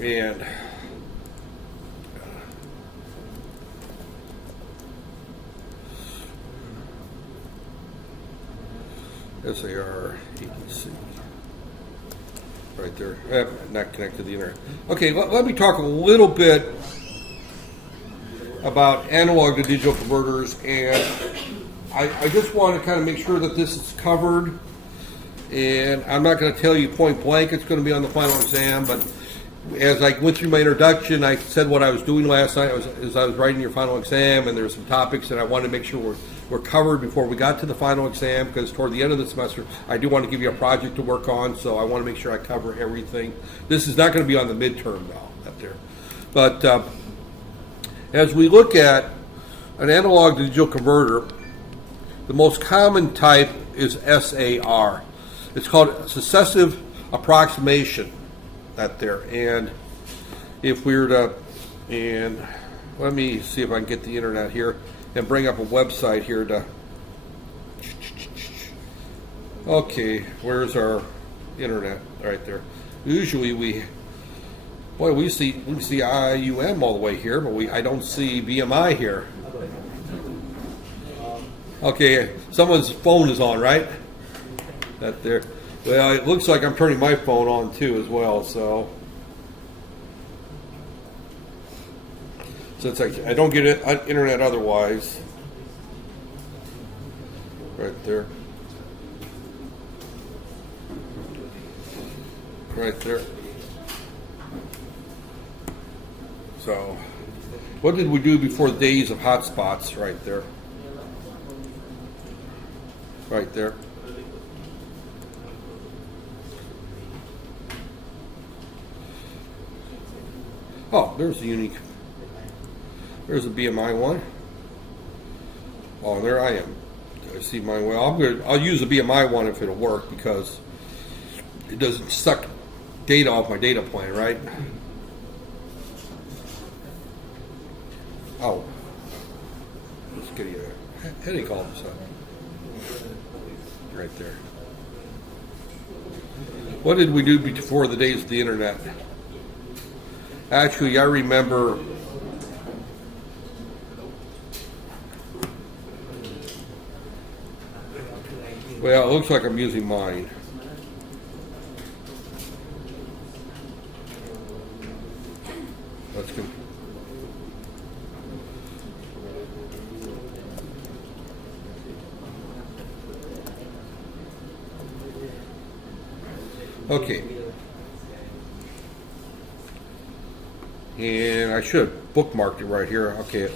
And SAR ADC right there. Not connected to the internet. Okay, let me talk a little bit about analog to digital converters, and I just want to kind of make sure that this is covered. And I'm not going to tell you point blank it's going to be on the final exam, but as I went through my introduction, I said what I was doing last night as I was writing your final exam, and there's some topics that I wanted to make sure were covered before we got to the final exam, because toward the end of the semester, I do want to give you a project to work on, so I want to make sure I cover everything. This is not going to be on the midterm, though, up there. But as we look at an analog to digital converter, the most common type is SAR. It's called successive approximation. That there, and if we were to, and let me see if I can get the internet here and bring up a website here to, okay, where's our internet? Right there. Usually we see IUM all the way here, but I don't see VMI here. Okay, someone's phone is on, right? That there. Well, it looks like I'm turning my phone on too as well, so since I don't get it internet otherwise. Right there. Right there. So, what did we do before the days of hotspots? Right there. Right there. Oh, there's a unique. There's a BMI one. Oh, there I am. I see mine. Well, I'll use a BMI one if it'll work, because it doesn't suck data off my data plan, right? Oh, let's get you a headache all of a sudden. Right there. What did we do before the days of the internet? Actually, I remember well, it looks like I'm using mine. That's good. Okay. And I should have bookmarked it right here. Okay.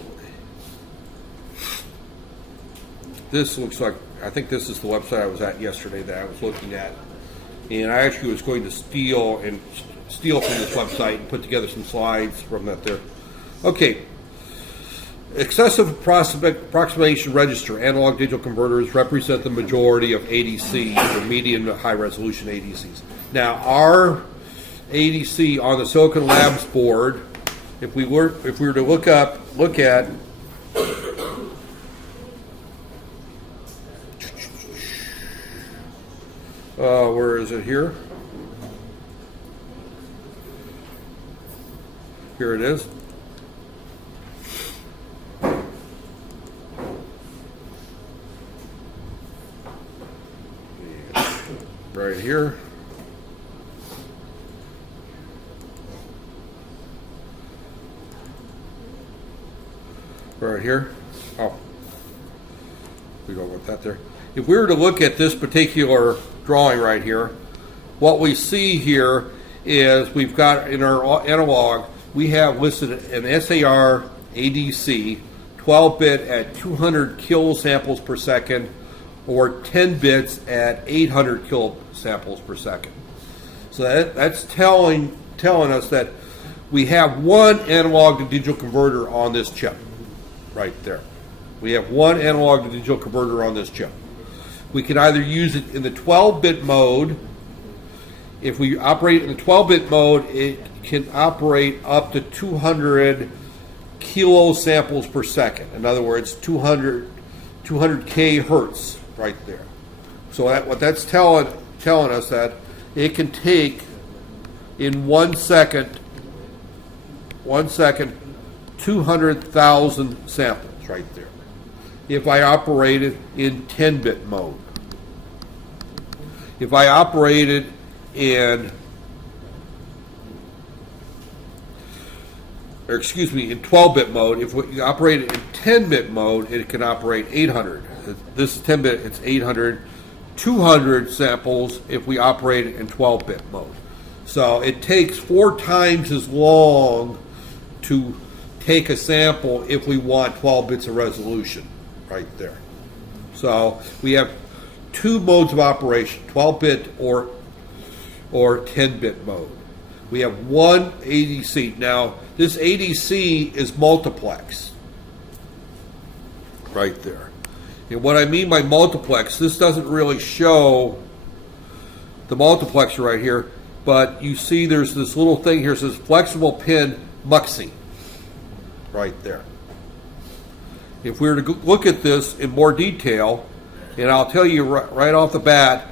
This looks like, I think this is the website I was at yesterday that I was looking at. And I actually was going to steal from this website and put together some slides from that there. Okay. Excessive approximation register analog digital converters represent the majority of ADCs, or medium to high resolution ADCs. Now, our ADC on the Silicon Labs board, if we were to look at where is it here? Here it is. Right here. Right here. Oh, we don't want that there. If we were to look at this particular drawing right here, what we see here is we've got in our analog, we have listed an SAR ADC 12-bit at 200 kilosamples per second, or 10 bits at 800 kilosamples per second. So that's telling us that we have one analog to digital converter on this chip. Right there. We have one analog to digital converter on this chip. We can either use it in the 12-bit mode. If we operate in the 12-bit mode, it can operate up to 200 kilosamples per second. In other words, 200K hertz right there. So what that's telling us that it can take in 1 second 1 second, 200,000 samples right there. If I operated in 10-bit mode. If I operated in, or excuse me, in 12-bit mode, if we operated in 10-bit mode, it can operate 800. This is 10-bit, it's 800. 200 samples if we operate it in 12-bit mode. So it takes 4 times as long to take a sample if we want 12 bits of resolution right there. So we have 2 modes of operation, 12-bit or 10-bit mode. We have 1 ADC. Now, this ADC is multiplex right there. And what I mean by multiplex, this doesn't really show the multiplexer right here, but you see there's this little thing here that says flexible pin muxing right there. If we were to look at this in more detail, and I'll tell you right off the bat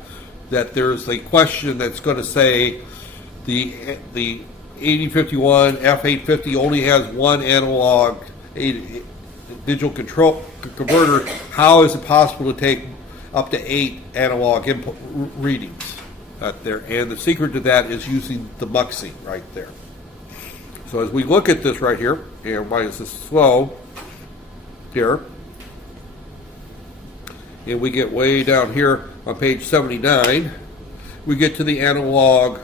that there's a question that's going to say the 8051 F850 only has 1 analog digital converter. How is it possible to take up to 8 analog input readings there? And the secret to that is using the muxing right there. So as we look at this right here, and why is this slow here, and we get way down here on page 79, we get to the analog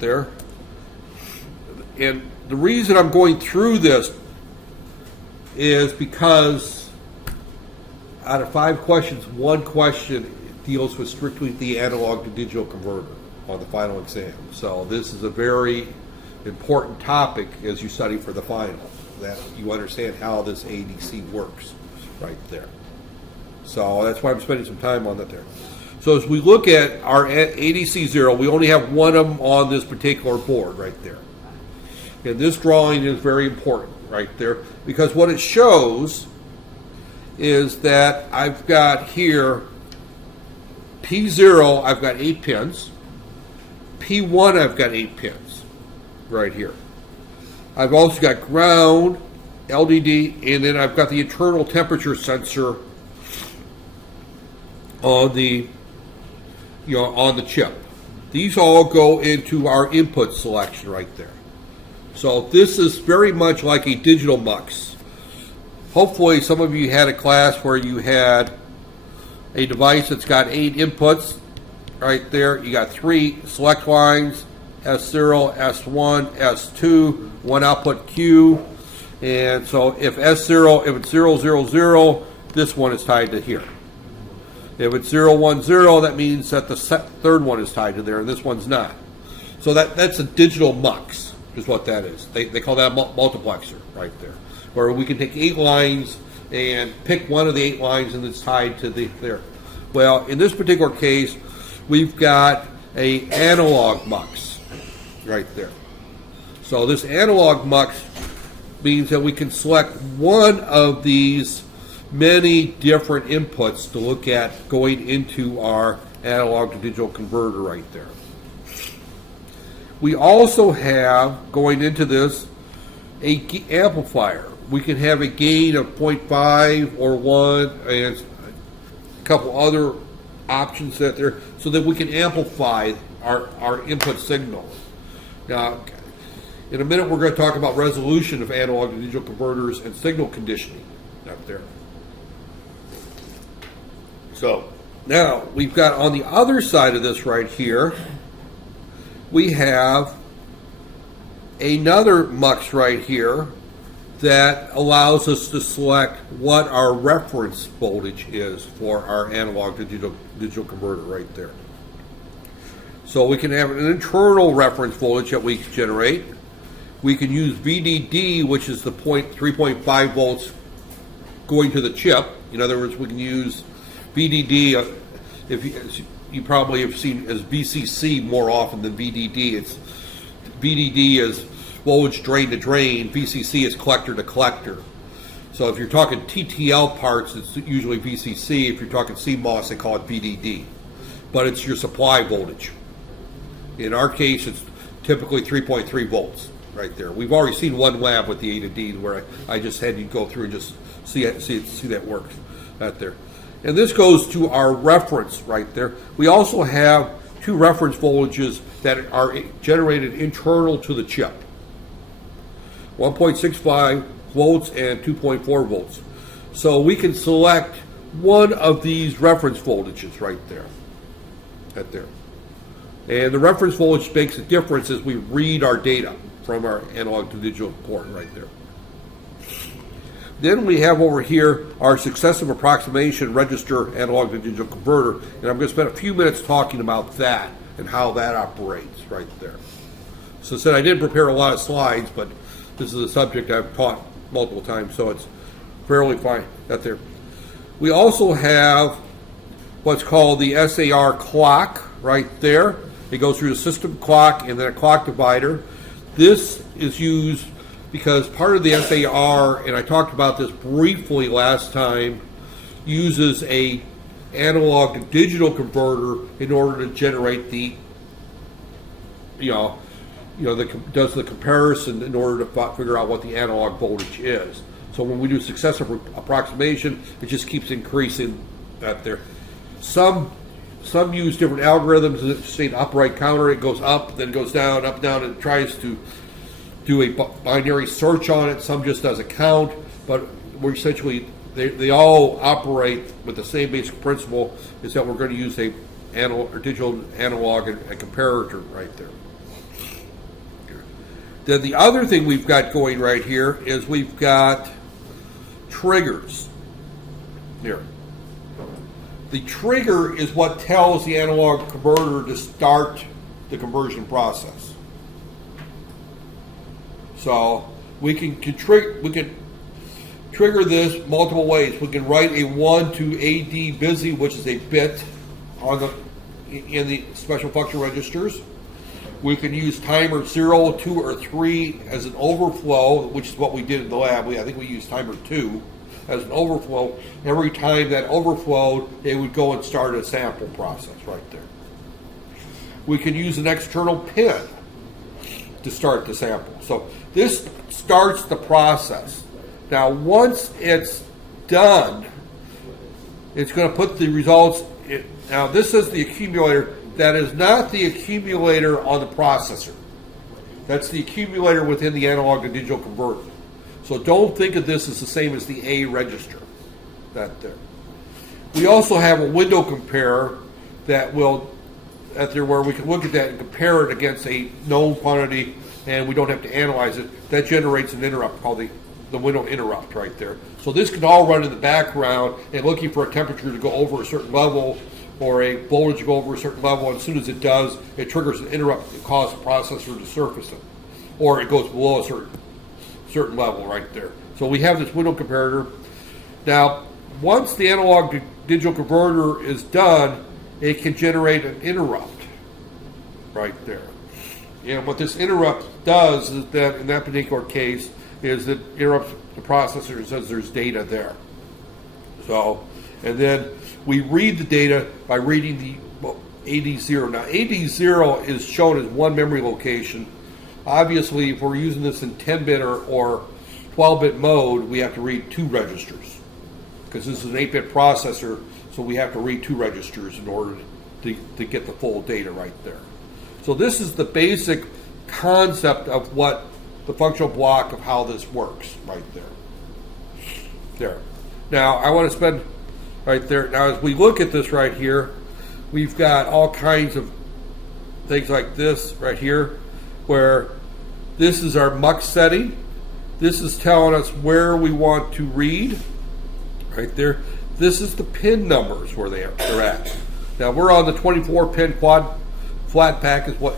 there. And the reason I'm going through this is because out of 5 questions, 1 question deals with strictly the analog to digital converter on the final exam. So this is a very important topic as you study for the final, that you understand how this ADC works right there. So that's why I'm spending some time on that there. So as we look at our ADC 0, we only have 1 of them on this particular board right there. And this drawing is very important right there, because what it shows is that I've got here P0, I've got 8 pins. P1, I've got 8 pins right here. I've also got ground, LDD, and then I've got the internal temperature sensor on the on the chip. These all go into our input selection right there. So this is very much like a digital mux. Hopefully some of you had a class where you had a device that's got 8 inputs right there. You got 3 select lines, S0, S1, S2, 1 output Q. And so if S0, if it's 0, 0, 0, this one is tied to here. If it's 0, 1, 0, that means that the third one is tied to there, and this one's not. So that's a digital mux, is what that is. They call that multiplexer right there, where we can take 8 lines and pick one of the 8 lines and it's tied to there. Well, in this particular case, we've got a analog mux right there. So this analog mux means that we can select one of these many different inputs to look at going into our analog to digital converter right there. We also have, going into this, a amplifier. We can have a gain of 0.5 or 1 and a couple other options that there, so that we can amplify our input signal. Now, in a minute we're going to talk about resolution of analog to digital converters and signal conditioning up there. So now we've got on the other side of this right here, we have another mux right here that allows us to select what our reference voltage is for our analog to digital converter right there. So we can have an internal reference voltage that we generate. We can use VDD, which is the 3.5 volts going to the chip. In other words, we can use VDD, if you probably have seen as VCC more often than VDD. It's VDD is voltage drain to drain, VCC is collector to collector. So if you're talking TTL parts, it's usually VCC. If you're talking CMOS, they call it VDD. But it's your supply voltage. In our case, it's typically 3.3 volts right there. We've already seen one lab with the A to D where I just had you go through and just see that works right there. And this goes to our reference right there. We also have two reference voltages that are generated internal to the chip. 1.65 volts and 2.4 volts. So we can select one of these reference voltages right there. Right there. And the reference voltage makes a difference as we read our data from our analog to digital port right there. Then we have over here our successive approximation register analog to digital converter, and I'm going to spend a few minutes talking about that and how that operates right there. So I said I didn't prepare a lot of slides, but this is a subject I've taught multiple times, so it's fairly fine out there. We also have what's called the SAR clock right there. It goes through the system clock and then a clock divider. This is used because part of the SAR, and I talked about this briefly last time, uses a analog to digital converter in order to generate the, does the comparison in order to figure out what the analog voltage is. So when we do successive approximation, it just keeps increasing out there. Some use different algorithms. Say an upright counter, it goes up, then goes down, up, down, and it tries to do a binary search on it. Some just does a count, but we're essentially, they all operate with the same basic principle, is that we're going to use a digital analog and a comparator right there. Then the other thing we've got going right here is we've got triggers here. The trigger is what tells the analog converter to start the conversion process. So we can trigger this multiple ways. We can write a 1 to AD busy, which is a bit in the special function registers. We can use timer 0, 2, or 3 as an overflow, which is what we did in the lab. I think we used timer 2 as an overflow. Every time that overflowed, it would go and start a sample process right there. We can use an external pin to start the sample. So this starts the process. Now once it's done, it's going to put the results in. Now this is the accumulator. That is not the accumulator on the processor. That's the accumulator within the analog to digital converter. So don't think of this as the same as the A register. That there. We also have a window comparer where we can look at that and compare it against a known quantity, and we don't have to analyze it. That generates an interrupt called the window interrupt right there. So this can all run in the background and looking for a temperature to go over a certain level or a voltage to go over a certain level, and as soon as it does, it triggers an interrupt that causes the processor to surface it. Or it goes below a certain level right there. So we have this window comparator. Now, once the analog to digital converter is done, it can generate an interrupt right there. And what this interrupt does is that, in that particular case, is it interrupts the processor and says there's data there. So, and then we read the data by reading the AD0. Now, AD0 is shown as one memory location. Obviously, if we're using this in 10-bit or 12-bit mode, we have to read 2 registers, because this is an 8-bit processor, so we have to read 2 registers in order to get the full data right there. So this is the basic concept of what the functional block of how this works right there. There. Now, I want to spend right there. Now, as we look at this right here, we've got all kinds of things like this right here, where this is our mux setting. This is telling us where we want to read right there. This is the pin numbers where they're at. Now we're on the 24-pin quad flat pack is what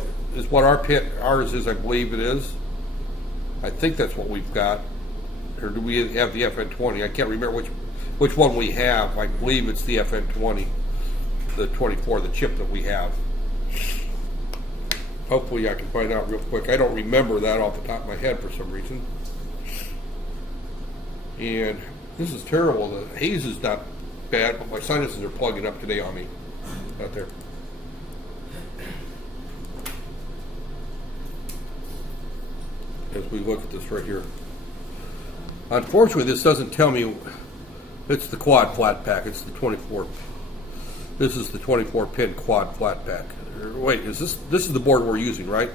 ours is, I believe it is. I think that's what we've got. Or do we have the FN20? I can't remember which one we have. I believe it's the FN20, the 24, the chip that we have. Hopefully I can find out real quick. I don't remember that off the top of my head for some reason. And this is terrible. The haze is not bad, but my sinuses are plugging up today on me out there. as we look at this right here. Unfortunately, this doesn't tell me it's the quad flat pack. It's the 24. This is the 24 pin quad flat pack. Wait, this is the board we're using, right?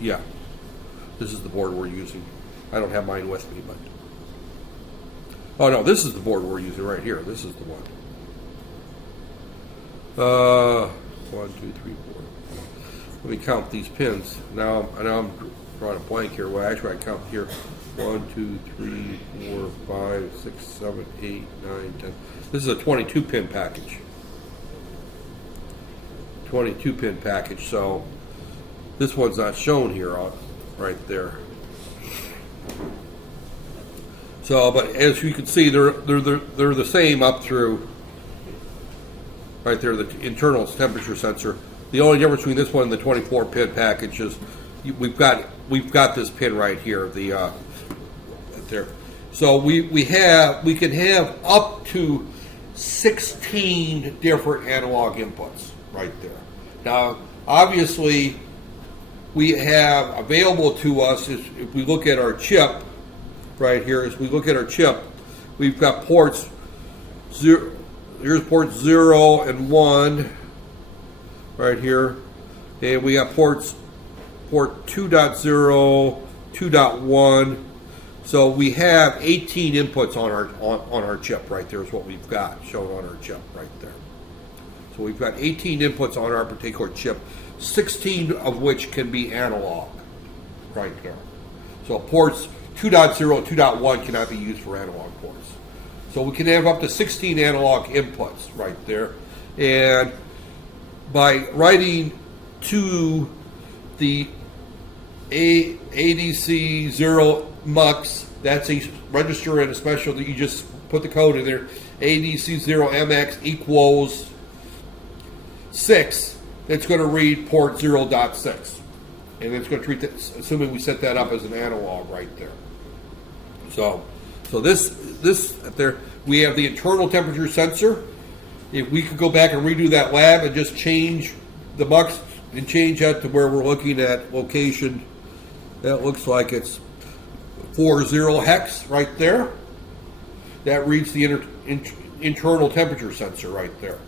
Yeah, this is the board we're using. I don't have mine with me, but oh no, this is the board we're using right here. This is the one. 1, 2, 3, 4. Let me count these pins. Now I'm drawing a blank here. Well, actually, I count here. 1, 2, 3, 4, 5, 6, 7, 8, 9, 10. This is a 22 pin package. 22 pin package. So this one's not shown here, right there. So, but as you can see, they're the same up through. Right there, the internal temperature sensor. The only difference between this one and the 24 pin package is we've got this pin right here. Right there. So we can have up to 16 different analog inputs right there. Now, obviously, we have available to us if we look at our chip right here. As we look at our chip, we've got ports 0. Here's port 0 and 1 right here, and we got port 2.0, 2.1. So we have 18 inputs on our chip right there is what we've got shown on our chip right there. So we've got 18 inputs on our particular chip, 16 of which can be analog right there. So ports 2.0, 2.1 cannot be used for analog ports. So we can have up to 16 analog inputs right there. And by writing to the ADC0 MUX, that's a register and a special that you just put the code in there, ADC0MX equals 6, it's going to read port 0.6. And it's going to treat that, assuming we set that up as an analog right there. So this there, we have the internal temperature sensor. If we could go back and redo that lab and just change the MUX and change that to where we're looking at location, that looks like it's 40 hex right there. That reads the internal temperature sensor right there.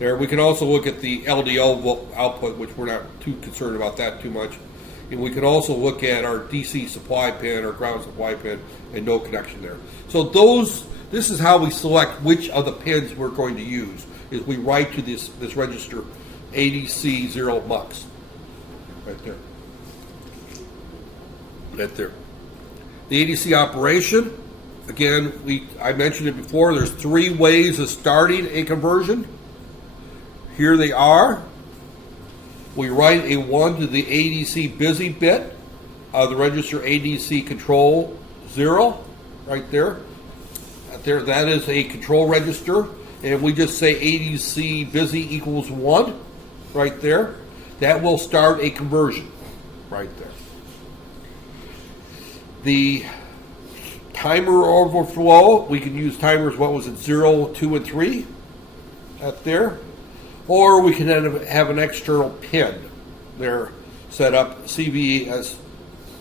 There, we can also look at the LDO output, which we're not too concerned about that too much. And we can also look at our DC supply pin or ground supply pin and no connection there. So this is how we select which of the pins we're going to use, is we write to this register ADC0 MUX. Right there. Right there. The ADC operation, again, I mentioned it before, there's 3 ways of starting a conversion. Here they are. We write a 1 to the ADC busy bit of the register ADC control 0 right there. That is a control register, and we just say ADC busy equals 1 right there. That will start a conversion right there. The timer overflow, we can use timers, 0, 2, and 3 up there. Or we can have an external pin there set up. CV as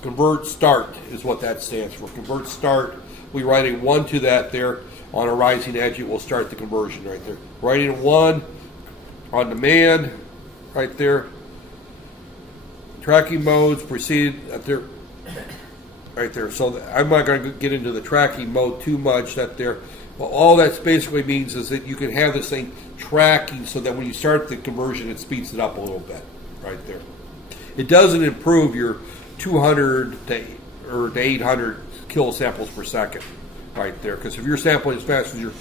convert start is what that stands for. Convert start. We write a 1 to that there on a rising edge. It will start the conversion right there. Writing a 1 on demand right there. Tracking modes proceed up there. Right there. So I'm not going to get into the tracking mode too much. That there. Well, all that basically means is that you can have this thing tracking so that when you start the conversion, it speeds it up a little bit right there. It doesn't improve your 200 to 800 kilosamples per second right there, because if you're sampling as fast as you're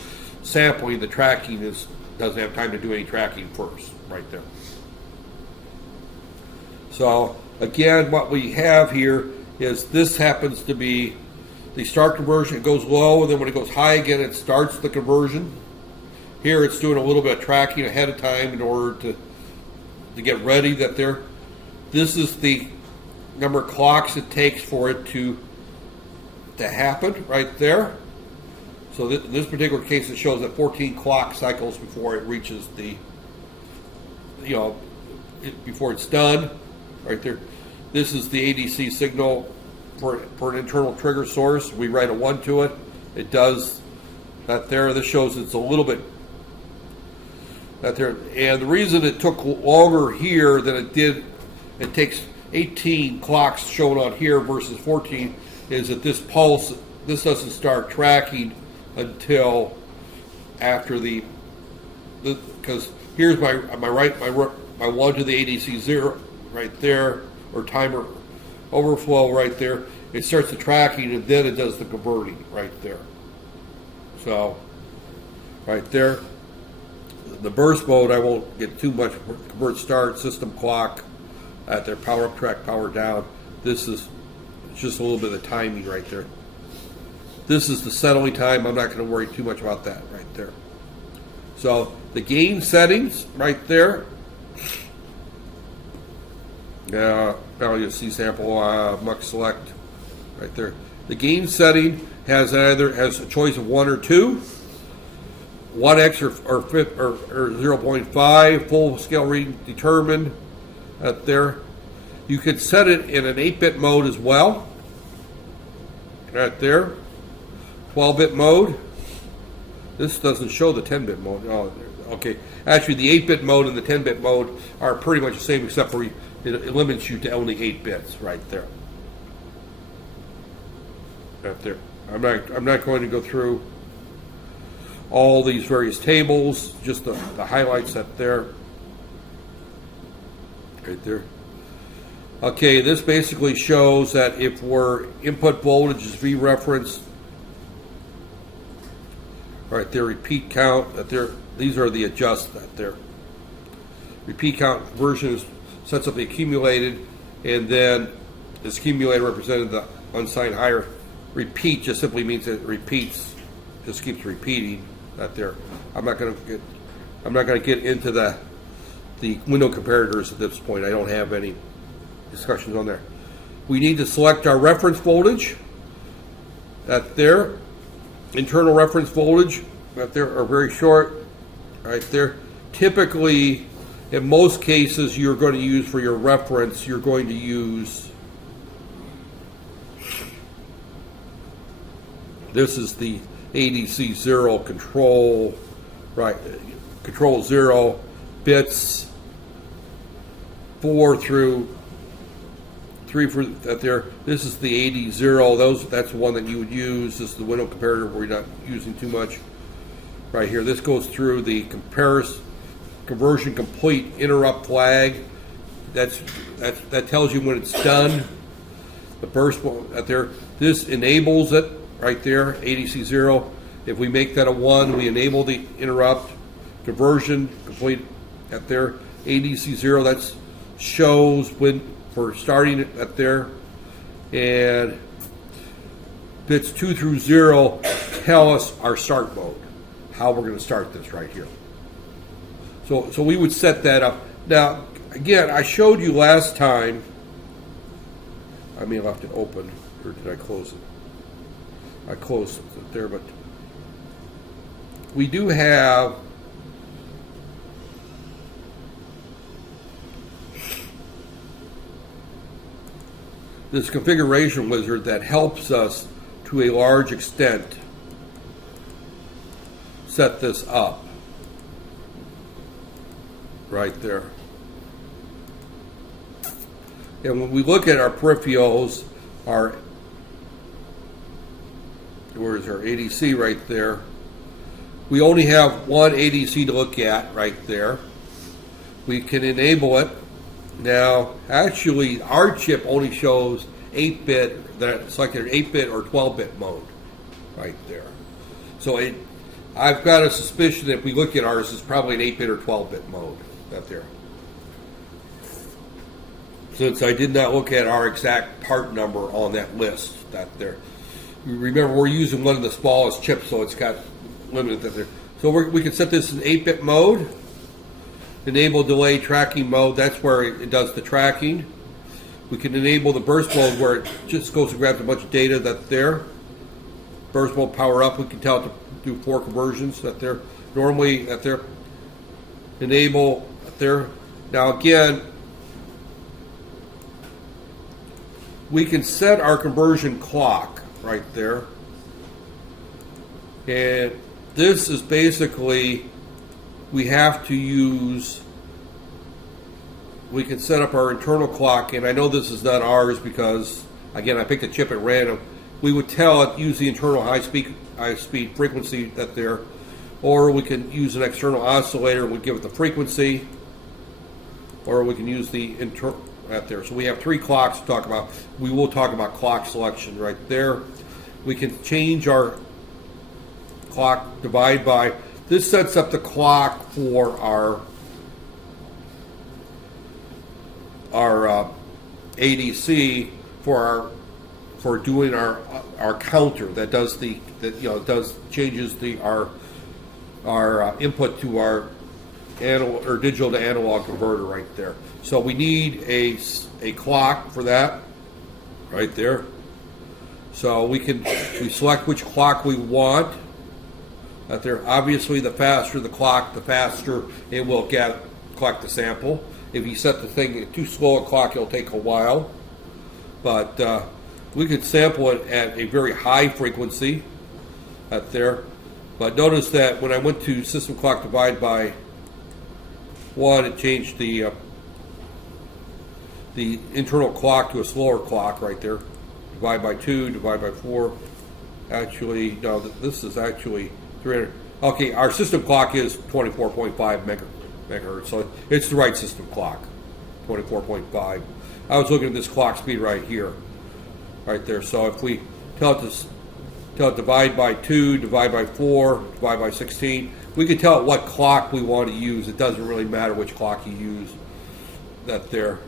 sampling, the tracking doesn't have time to do any tracking first right there. So again, what we have here is this happens to be the start conversion. It goes low, and then when it goes high again, it starts the conversion. Here it's doing a little bit of tracking ahead of time in order to get ready. This is the number of clocks it takes for it to happen right there. So in this particular case, it shows that 14 clock cycles before it reaches before it's done right there. This is the ADC signal for an internal trigger source. We write a 1 to it. It does that there. This shows it's a little bit that there. And the reason it took longer here than it did, it takes 18 clocks shown on here versus 14, is that this pulse, this doesn't start tracking until after because here's my 1 to the ADC 0 right there, or timer overflow right there. It starts the tracking and then it does the converting right there. So right there, the burst mode, I won't get too much. Convert start, system clock at their power up track, power down. This is just a little bit of timing right there. This is the settling time. I'm not going to worry too much about that right there. So the gain settings right there. Value C sample mux select right there. The gain setting has a choice of 1 or 2, 1x or 0.5, full scale reading determined right there. You could set it in an 8-bit mode as well right there. 12-bit mode. This doesn't show the 10-bit mode. Oh, okay. Actually, the 8-bit mode and the 10-bit mode are pretty much the same, except for it limits you to only 8 bits right there. Right there. I'm not going to go through all these various tables, just the highlights up there. Right there. Okay, this basically shows that if we're input voltage is V reference, right there, repeat count, that there, these are the adjust that there. Repeat count conversion sets up the accumulated, and then this accumulator represented the unsigned higher. Repeat just simply means that it repeats, just keeps repeating that there. I'm not going to get into the window comparators at this point. I don't have any discussions on there. We need to select our reference voltage. That there, internal reference voltage. That there are very short. Right there. Typically, in most cases, you're going to use for your reference. You're going to use. This is the ADC 0 control, right? Control 0 bits 4 through 3 for that there. This is the AD 0. That's the one that you would use. This is the window comparator where you're not using too much. Right here. This goes through the conversion complete interrupt flag. That tells you when it's done. The burst out there. This enables it. Right there, ADC 0. If we make that a 1, we enable the interrupt. Conversion complete at there. ADC 0, that shows when for starting it at there. And bits 2 through 0 tell us our start mode, how we're going to start this right here. So we would set that up. Now, again, I showed you last time. I may have left it open, or did I close it? I closed it there, but we do have this configuration wizard that helps us to a large extent set this up right there. And when we look at our peripherals, where's our ADC right there? We only have one ADC to look at right there. We can enable it. Now, actually, our chip only shows 8-bit, that's like an 8-bit or 12-bit mode right there. So I've got a suspicion that if we look at ours, it's probably an 8-bit or 12-bit mode right there. Since I did not look at our exact part number on that list that there. Remember, we're using one of the smallest chips, so it's got limited that there. So we can set this in 8-bit mode. Enable delay tracking mode. That's where it does the tracking. We can enable the burst mode where it just goes and grabs a bunch of data that's there. Burst mode power up. We can tell it to do 4 conversions that there. Normally that there. Enable that there. Now again, we can set our conversion clock right there. And this is basically, we have to use, we can set up our internal clock, and I know this is not ours because, again, I picked a chip at random. We would tell it, use the internal high speed frequency that there, or we can use an external oscillator and we give it the frequency, or we can use the internal at there. So we have 3 clocks to talk about. We will talk about clock selection right there. We can change our clock divide by. This sets up the clock for our ADC for doing our counter that does changes our input to our digital to analog converter right there. So we need a clock for that right there. So we select which clock we want. Right there. Obviously, the faster the clock, the faster it will collect the sample. If you set the thing too slow a clock, it'll take a while. But we could sample it at a very high frequency right there. But notice that when I went to system clock divide by 1, it changed the internal clock to a slower clock right there. Divide by 2, divide by 4. Actually, no, this is actually 300. Okay, our system clock is 24.5 megahertz, so it's the right system clock, 24.5. I was looking at this clock speed right here, right there. So if we tell it divide by 2, divide by 4, divide by 16, we can tell it what clock we want to use. It doesn't really matter which clock you use. That there,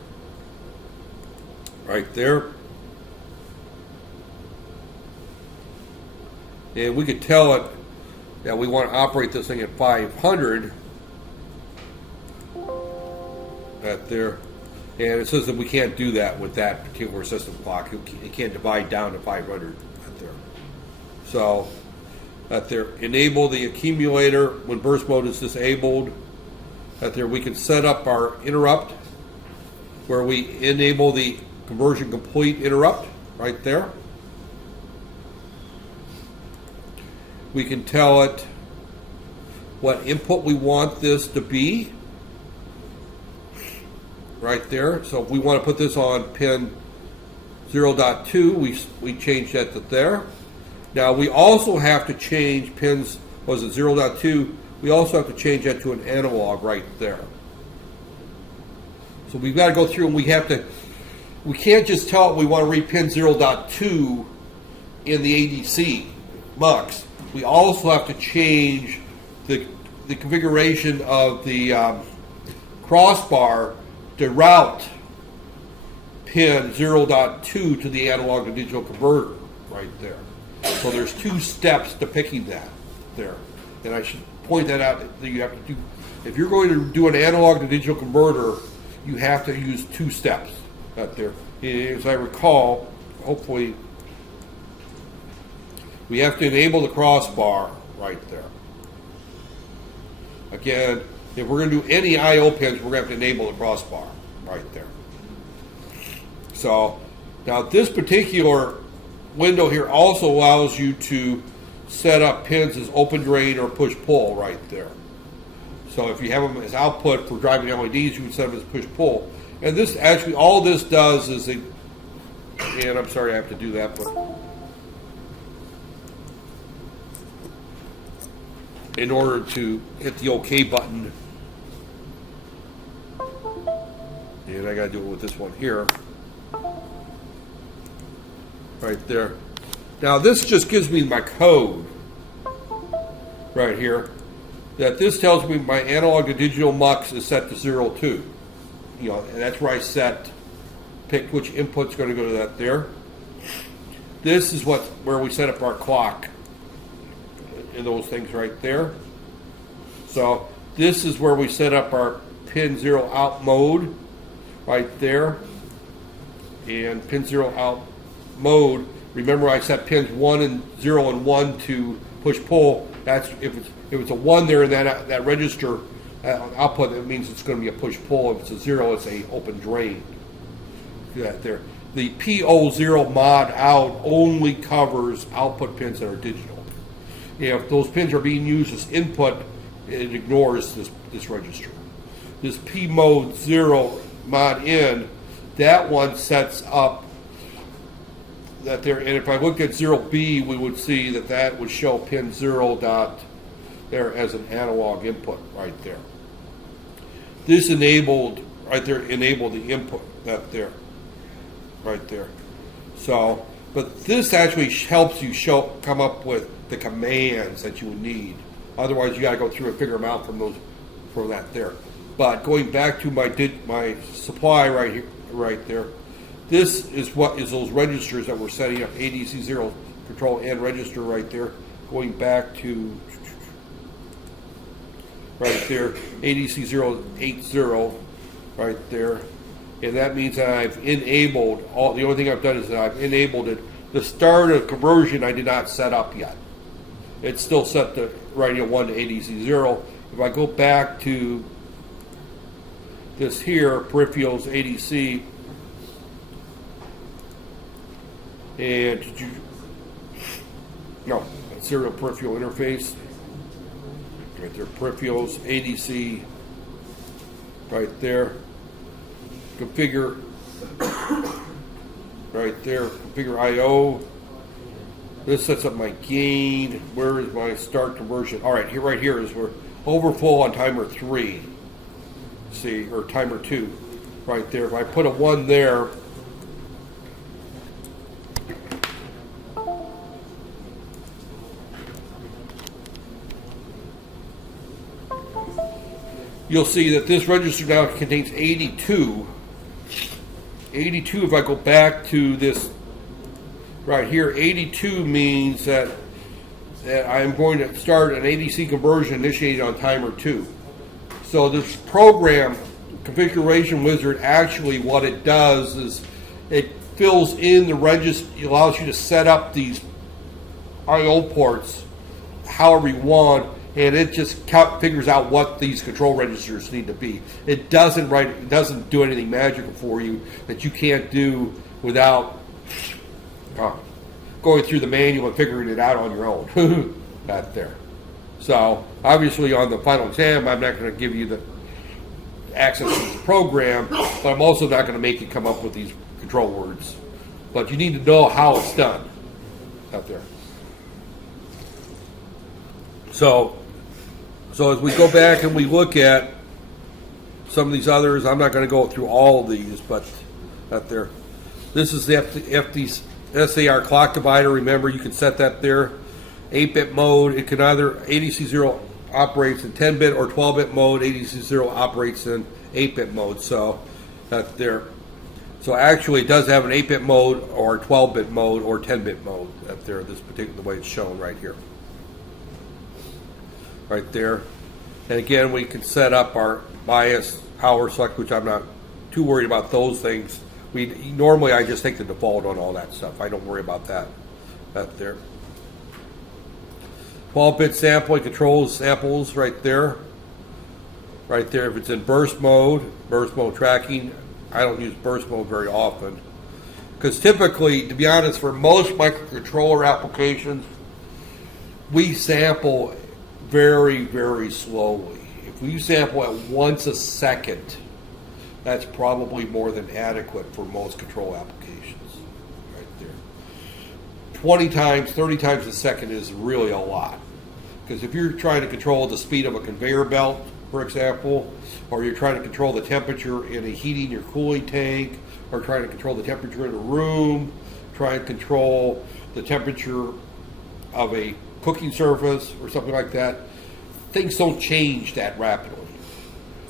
right there. And we could tell it that we want to operate this thing at 500. That there. And it says that we can't do that with that particular system clock. It can't divide down to 500. Right there. So, that there. Enable the accumulator when burst mode is disabled. That there. We can set up our interrupt where we enable the conversion complete interrupt right there. We can tell it what input we want this to be right there. So if we want to put this on pin 0.2, we change that to there. Now we also have to change pins, was it 0.2? We also have to change that to an analog right there. So we've got to go through and we can't just tell it we want to read pin 0.2 in the ADC mux. We also have to change the configuration of the crossbar to route pin 0.2 to the analog to digital converter right there. So there's 2 steps to picking that there. And I should point that out that you have to do, if you're going to do an analog to digital converter, you have to use 2 steps right there. As I recall, hopefully, we have to enable the crossbar right there. Again, if we're going to do any I/O pins, we're going to have to enable the crossbar right there. So now this particular window here also allows you to set up pins as open drain or push pull right there. So if you have them as output for driving LEDs, you can set them as push pull. And this actually, all this does is, and I'm sorry I have to do that, but in order to hit the OK button, and I got to do it with this one here, right there. Now this just gives me my code right here. That this tells me my analog to digital mux is set to 0.2. You know, and that's where I pick which input's going to go to that there. This is where we set up our clock. In those things right there. So this is where we set up our pin 0 out mode right there. And pin 0 out mode, remember I set pins 0 and 1 to push pull. That's if it's a 1 there in that register output, it means it's going to be a push pull. If it's a 0, it's a open drain. Do that there. the PO0 mod out only covers output pins that are digital. If those pins are being used as input, it ignores this register. This P mode 0 mod in, that one sets up that there, and if I look at 0B, we would see that that would show pin 0 dot there as an analog input right there. This enabled, right there, enabled the input, that there, right there. So, but this actually helps you come up with the commands that you would need. Otherwise, you got to go through and figure them out from that there. But going back to my supply right here, right there, this is what is those registers that we're setting up. ADC0 control and register right there. Going back to right there, ADC080 right there, and that means that I've enabled all. The only thing I've done is that I've enabled it. The start of conversion I did not set up yet. It's still set to right here 1 to ADC0. If I go back to this here, peripherals ADC, and no, serial peripheral interface, right there, peripherals ADC, right there, configure, right there, configure IO. This sets up my gain. Where is my start conversion? All right, here, right here is where overflow on timer 3. See, or timer 2, right there. If I put a 1 there, you'll see that this register now contains 82. 82, if I go back to this right here, 82 means that I'm going to start an ADC conversion initiated on timer 2. So this program, configuration wizard, actually what it does is it fills in the register, it allows you to set up these I/O ports however you want, and it just figures out what these control registers need to be. It doesn't do anything magical for you that you can't do without going through the manual and figuring it out on your own. That there. So obviously on the final exam, I'm not going to give you the access to the program, but I'm also not going to make you come up with these control words. But you need to know how it's done out there. So as we go back and we look at some of these others, I'm not going to go through all of these, but out there. This is the SAR clock divider. Remember, you can set that there. 8-bit mode, it can either ADC0 operates in 10-bit or 12-bit mode. ADC0 operates in 8-bit mode. So that there. So actually, it does have an 8-bit mode or 12-bit mode or 10-bit mode. That there, this particular way it's shown right here. Right there. And again, we can set up our bias power select, which I'm not too worried about those things. Normally I just take the default on all that stuff. I don't worry about that. That there. 12-bit sampling controls samples right there. Right there. If it's in burst mode tracking, I don't use burst mode very often. Because typically, to be honest, for most microcontroller applications, we sample very, very slowly. If we sample at once a second, that's probably more than adequate for most control applications. Right there. 20 times, 30 times a second is really a lot. Because if you're trying to control the speed of a conveyor belt, for example, or you're trying to control the temperature in a heating or cooling tank, or trying to control the temperature in a room, trying to control the temperature of a cooking surface or something like that, things don't change that rapidly.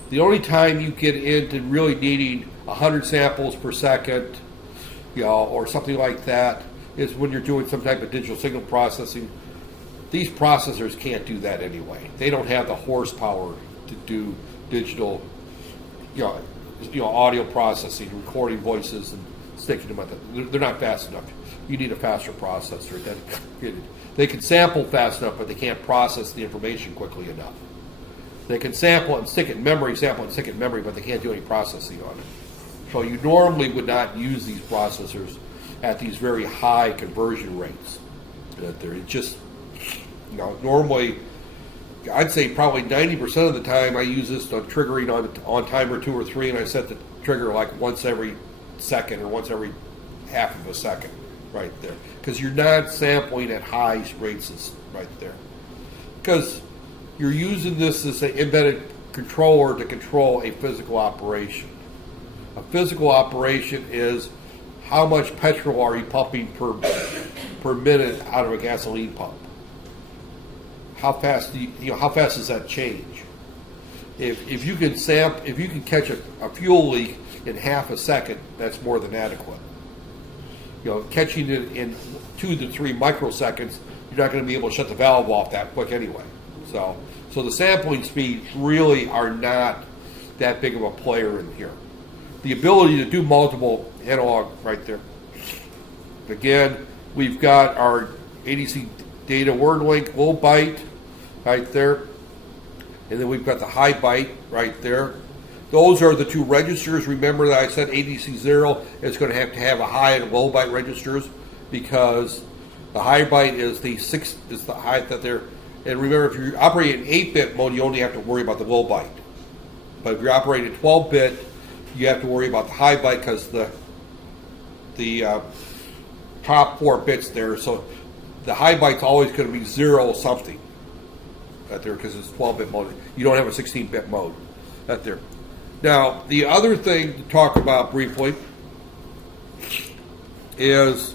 The only time you get into really needing 100 samples per second, or something like that, is when you're doing some type of digital signal processing. These processors can't do that anyway. They don't have the horsepower to do digital, audio processing, recording voices and sticking them at the. They're not fast enough. You need a faster processor. They can sample fast enough, but they can't process the information quickly enough. They can sample and stick it in memory, but they can't do any processing on it. So you normally would not use these processors at these very high conversion rates. That they're just, normally, I'd say probably 90% of the time I use this on triggering on timer 2 or 3, and I set the trigger like once every second or once every half of a second, right there. Because you're not sampling at high rates right there. Because you're using this as an embedded controller to control a physical operation. A physical operation is how much petrol are you pumping per minute out of a gasoline pump. How fast how fast does that change? If you can catch a fuel leak in half a second, that's more than adequate. Catching it in 2 to 3 microseconds, you're not going to be able to shut the valve off that quick anyway. So the sampling speeds really are not that big of a player in here. The ability to do multiple analog right there. Again, we've got our ADC data word link, low byte right there. And then we've got the high byte right there. Those are the 2 registers. Remember that I said ADC 0 is going to have a high and low byte registers, because the high byte is the high that they're. And remember, if you're operating 8-bit mode, you only have to worry about the low byte. But if you're operating 12-bit, you have to worry about the high byte, because the top 4 bits there. So the high byte's always going to be 0 something right there, because it's 12-bit mode. You don't have a 16-bit mode right there. Now, the other thing to talk about briefly is,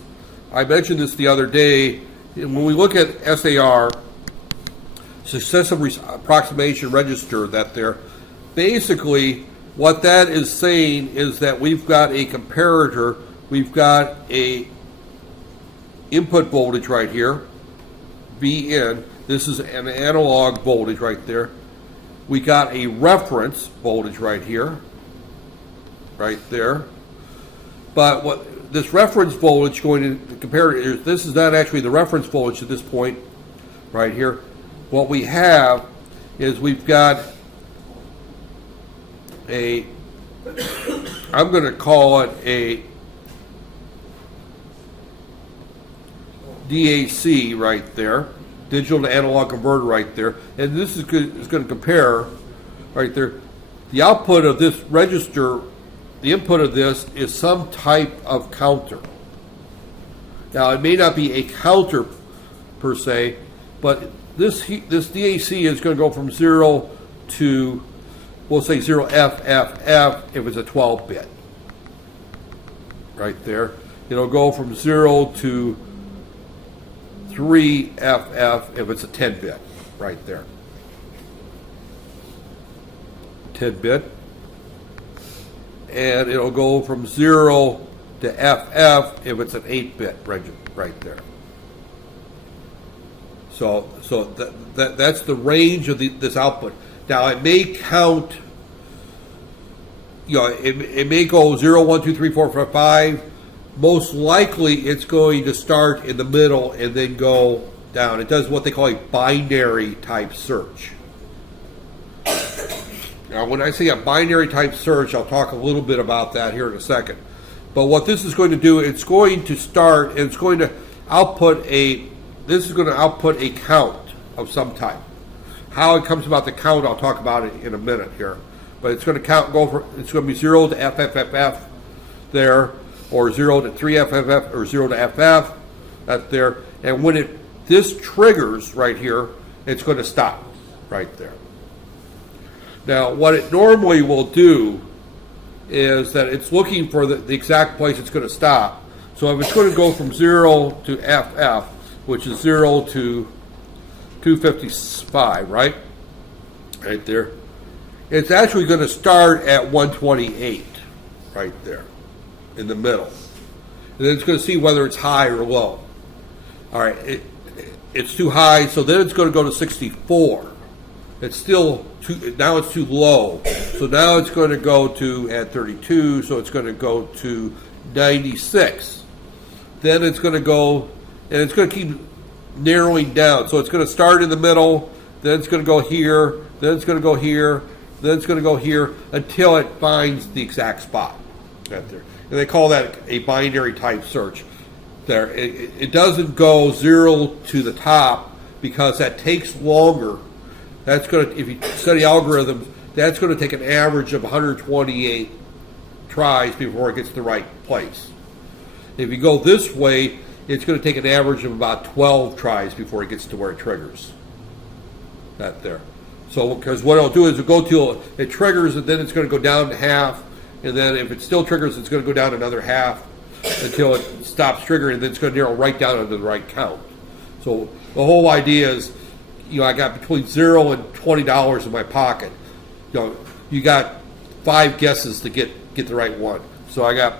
I mentioned this the other day, when we look at SAR, Successive Approximation Register, that there, basically what that is saying is that we've got a comparator, we've got a input voltage right here, Vn, this is an analog voltage right there. We got a reference voltage right here, right there. But what this reference voltage going to compare is, this is not actually the reference voltage at this point, right here. What we have is we've got a, I'm going to call it a DAC right there, digital to analog converter right there, and this is going to compare right there. The output of this register, the input of this is some type of counter. Now, it may not be a counter per se, but this DAC is going to go from 0 to, we'll say 0FFF if it's a 12-bit. Right there. It'll go from 0 to 3FF if it's a 10-bit. Right there. 10-bit. And it'll go from 0 to FF if it's an 8-bit right there. So that's the range of this output. Now, it may count, it may go 0, 1, 2, 3, 4, 5, 5. Most likely it's going to start in the middle and then go down. It does what they call a binary type search. Now, when I say a binary type search, I'll talk a little bit about that here in a second. But what this is going to do, it's going to start, and it's going to output this is going to output a count of some type. How it comes about the count, I'll talk about it in a minute here. But it's going to it's going to be 0 to FFFF there, or 0 to 3FFF, or 0 to FF, that's there. And when this triggers right here, it's going to stop right there. Now, what it normally will do is that it's looking for the exact place it's going to stop. So if it's going to go from 0 to FF, which is 0 to 255, right? Right there. It's actually going to start at 128, right there, in the middle. And then it's going to see whether it's high or low. All right, it's too high, so then it's going to go to 64. It's still now it's too low. So now it's going to go to, at 32, so it's going to go to 96. Then it's going to go, and it's going to keep narrowing down. So it's going to start in the middle, then it's going to go here, then it's going to go here, then it's going to go here, until it finds the exact spot. Right there. And they call that a binary type search. There, it doesn't go 0 to the top because that takes longer. That's going to, if you study algorithms, that's going to take an average of 128 tries before it gets to the right place. If you go this way, it's going to take an average of about 12 tries before it gets to where it triggers. That there. So, because what it'll do is it'll go till it triggers, and then it's going to go down to half, and then if it still triggers, it's going to go down another half until it stops triggering, and then it's going to narrow right down to the right count. So the whole idea is, I got between $0 and $20 in my pocket. You got 5 guesses to get the right one. So I got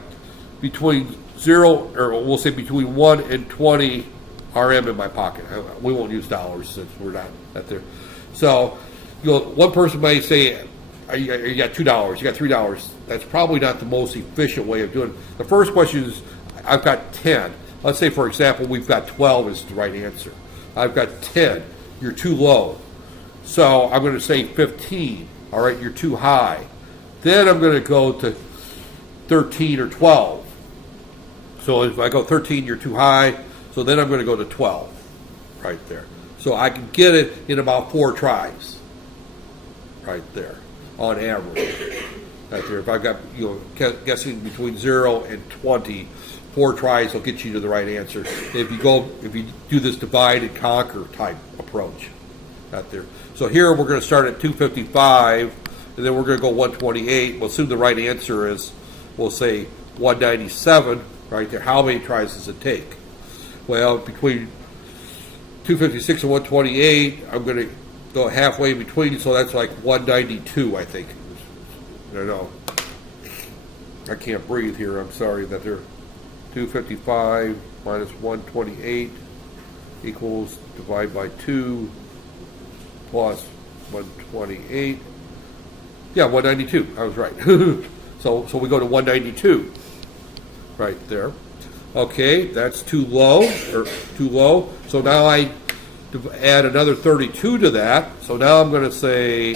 between 0, or we'll say between 1 and 20 RM in my pocket. We won't use dollars since we're not there. So, one person may say, you got $2, you got $3. That's probably not the most efficient way of doing it. The first question is, I've got 10. Let's say, for example, we've got 12 is the right answer. I've got 10. You're too low. So I'm going to say 15. All right, you're too high. Then I'm going to go to 13 or 12. So if I go 13, you're too high. So then I'm going to go to 12 right there. So I can get it in about 4 tries right there on average. Right there. If I've got, guessing between 0 and 20, 4 tries will get you to the right answer. If you do this divide and conquer type approach out there. So here we're going to start at 255, and then we're going to go 128. We'll assume the right answer is, we'll say 197 right there. How many tries does it take? Well, between 256 and 128, I'm going to go halfway in between, so that's like 192, I think. I don't know. I can't breathe here. I'm sorry that they're 255 minus 128 equals divide by 2 plus 128. Yeah, 192. I was right. So we go to 192 right there. Okay, that's too low. So now I add another 32 to that. So now I'm going to say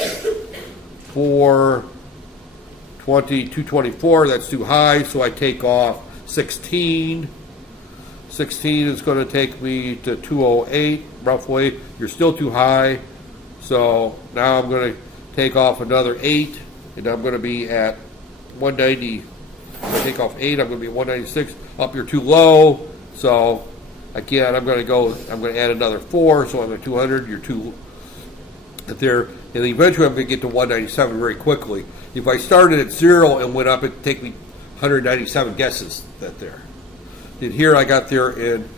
224. That's too high. So I take off 16. 16 is going to take me to 208 roughly. You're still too high. So now I'm going to take off another 8, and I'm going to be at 190. Take off 8, I'm going to be at 196. Up, you're too low. So again, I'm going to add another 4. So I'm at 200. You're too there, and eventually I'm going to get to 197 very quickly. If I started at 0 and went up, it'd take me 197 guesses there. And here I got there in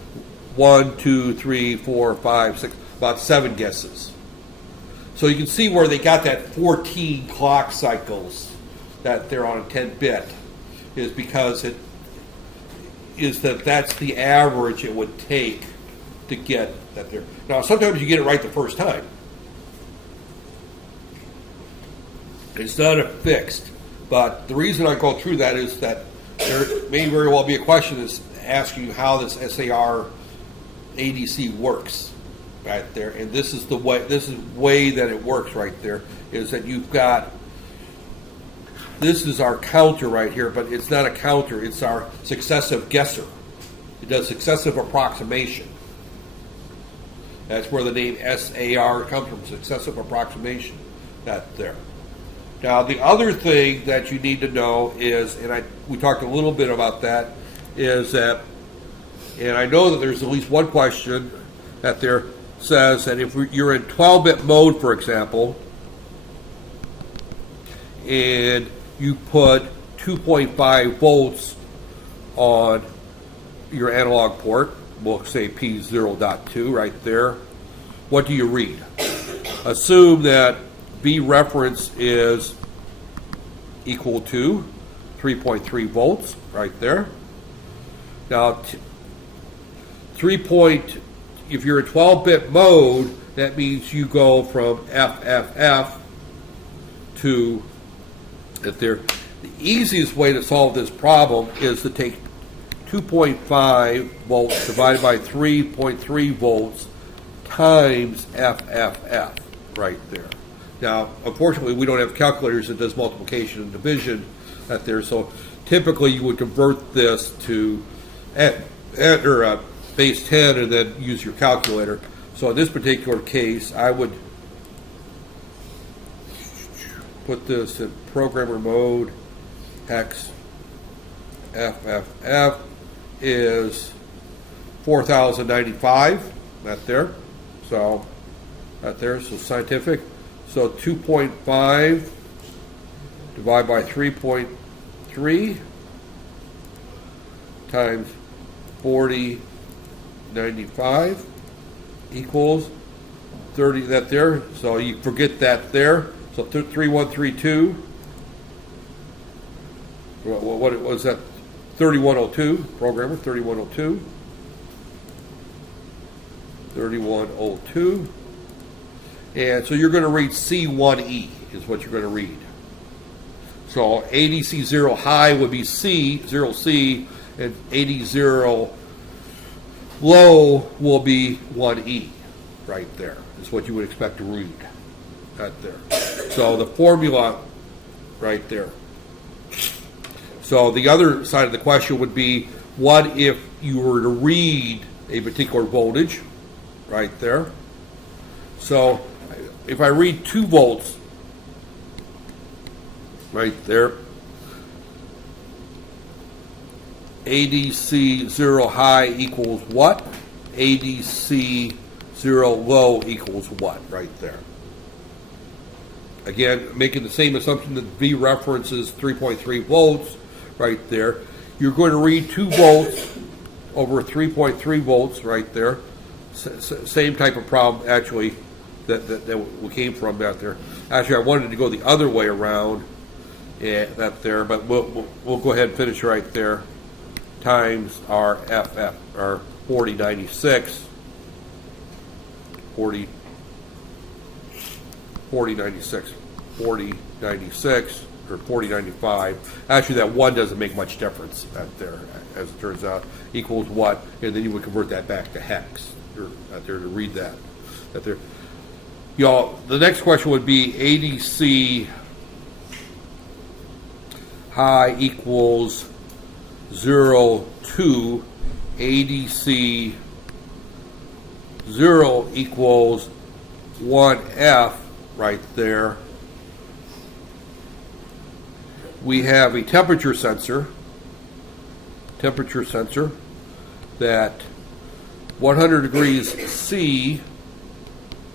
1, 2, 3, 4, 5, 6, about 7 guesses. So you can see where they got that 14 clock cycles that they're on a 10-bit is because that's the average it would take to get that there. Now sometimes you get it right the first time. It's not a fixed, but the reason I go through that is that there may very well be a question that's asking you how this SAR ADC works right there, and this is the way that it works right there, is that you've got, this is our counter right here, but it's not a counter, it's our successive guesser. It does successive approximation. That's where the name SAR comes from, successive approximation, that there. Now, the other thing that you need to know is, and we talked a little bit about that, is that, and I know that there's at least one question that there says that if you're in 12-bit mode, for example, and you put 2.5 volts on your analog port, we'll say P0.2 right there, what do you read? Assume that V reference is equal to 3.3 volts right there. Now, if you're in 12-bit mode, that means you go from FFF to there. The easiest way to solve this problem is to take 2.5 volts divided by 3.3 volts times FFF right there. Now, unfortunately, we don't have calculators that does multiplication and division right there, so typically you would convert this to enter base 10 and then use your calculator. So in this particular case, I would put this in programmer mode. Hex FFF is 4095. That there. So that there. So scientific. So 2.5 divided by 3.3 times 4095 equals 30. That there. So you forget that there. So 3132. What was that? 3102. Programmer 3102. 3102. And so you're going to read C1E is what you're going to read. So ADC0 high would be C, 0C, and AD0 low will be 1E right there. Is what you would expect to read right there. So the formula right there. So the other side of the question would be, what if you were to read a particular voltage right there? So if I read 2 volts right there, ADC 0 high equals what? ADC 0 low equals what right there? Again, making the same assumption that V references 3.3 volts right there. You're going to read 2 volts over 3.3 volts right there. Same type of problem actually that we came from out there. Actually, I wanted to go the other way around that there, but we'll go ahead and finish right there. Times our FF, our 4096, 4096 or 4095. Actually, that 1 doesn't make much difference out there, as it turns out. Equals what? And then you would convert that back to hex out there to read that. Out there. Y'all, the next question would be ADC high equals 0 to ADC 0 equals 1F right there. We have a temperature sensor that 100 degrees C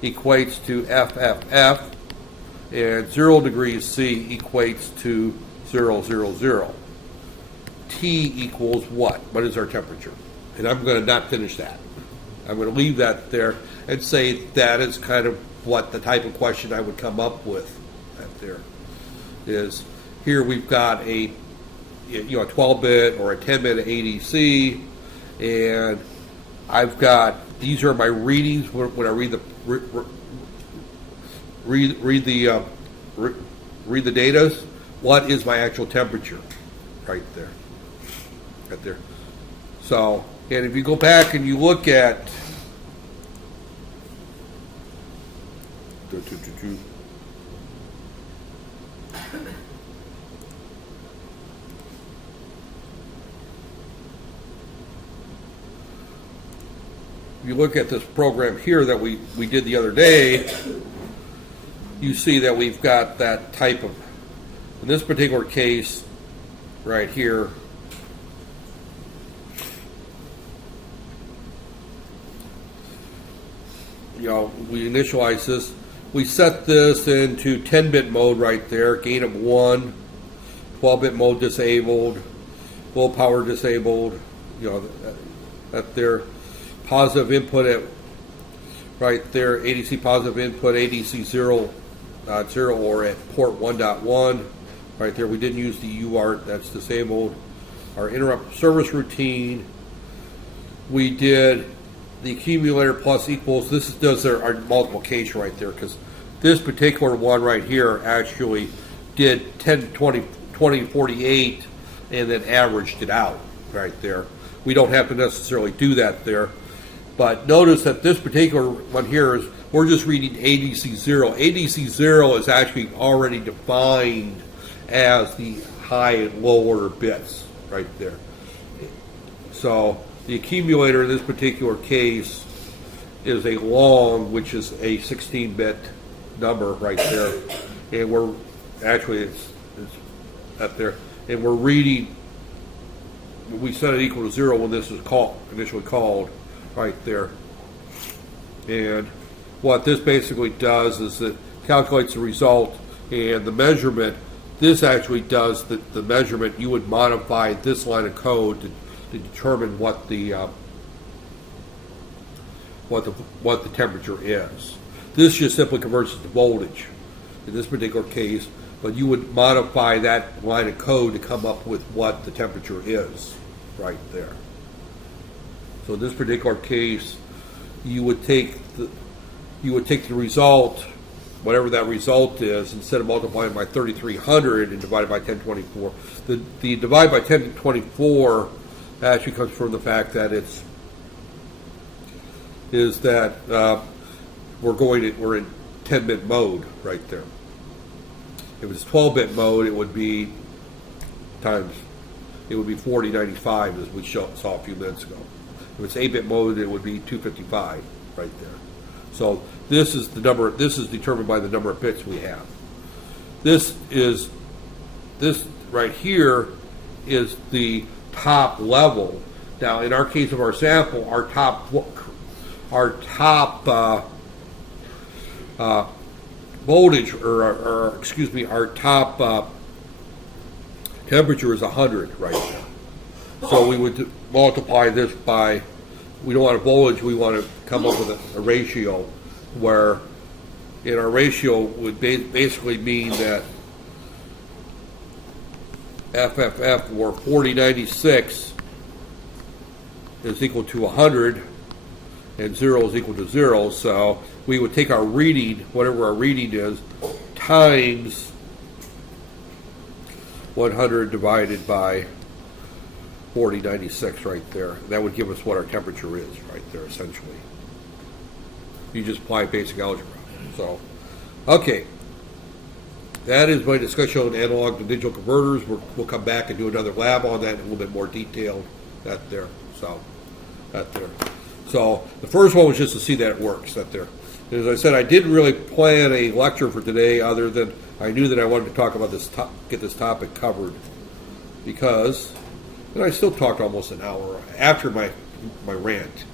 equates to FFF and 0 degrees C equates to 000. T equals what? What is our temperature? And I'm going to not finish that. I'm going to leave that there and say that is kind of what the type of question I would come up with. That there is. Here we've got a 12-bit or a 10-bit ADC, and I've got, these are my readings when I read the data. What is my actual temperature? Right there. Right there. So, and if you go back and you look at if you look at this program here that we did the other day, you see that we've got that type of, in this particular case, right here, we initialize this. We set this into 10-bit mode right there, gain of 1, 12-bit mode disabled, low power disabled, that there. Positive input at right there, ADC positive input, ADC 0, or at port 1.1. Right there, we didn't use the UART, that's disabled. Our interrupt service routine, we did the accumulator plus equals. This does our multiplication right there, because this particular one right here actually did 10, 20, 20, 48, and then averaged it out right there. We don't have to necessarily do that there. But notice that this particular one here is, we're just reading ADC 0. ADC 0 is actually already defined as the high and low order bits right there. So the accumulator in this particular case is a long, which is a 16-bit number right there, and we're actually it's up there, and we're reading. We set it equal to 0 when this is initially called right there. And what this basically does is it calculates the result and the measurement. This actually does the measurement. You would modify this line of code to determine what the temperature is. This just simply converts it to voltage in this particular case, but you would modify that line of code to come up with what the temperature is right there. So in this particular case, you would take the result, whatever that result is, instead of multiplying by 3300 and divide it by 1024. The divide by 1024 actually comes from the fact that we're in 10-bit mode right there. If it's 12-bit mode, it would be 4095, as we saw a few minutes ago. If it's 8-bit mode, it would be 255 right there. So this is the number. This is determined by the number of bits we have. This right here is the top level. Now, in our case of our sample, our top voltage, or excuse me, our top temperature is 100 right now. So we would multiply this by, we don't want a voltage, we want to come up with a ratio where in our ratio would basically mean that FFF, where 4096 is equal to 100 and 0 is equal to 0. So we would take our reading, whatever our reading is, times 100 divided by 4096 right there. That would give us what our temperature is right there, essentially. You just apply basic algebra. So, okay. That is my discussion on analog to digital converters. We'll come back and do another lab on that in a little bit more detail. That there. So, that there. So, the first one was just to see that it works. That there. As I said, I didn't really plan a lecture for today, other than I knew that I wanted to talk about this, get this topic covered, because, and I still talked almost an hour after my rant.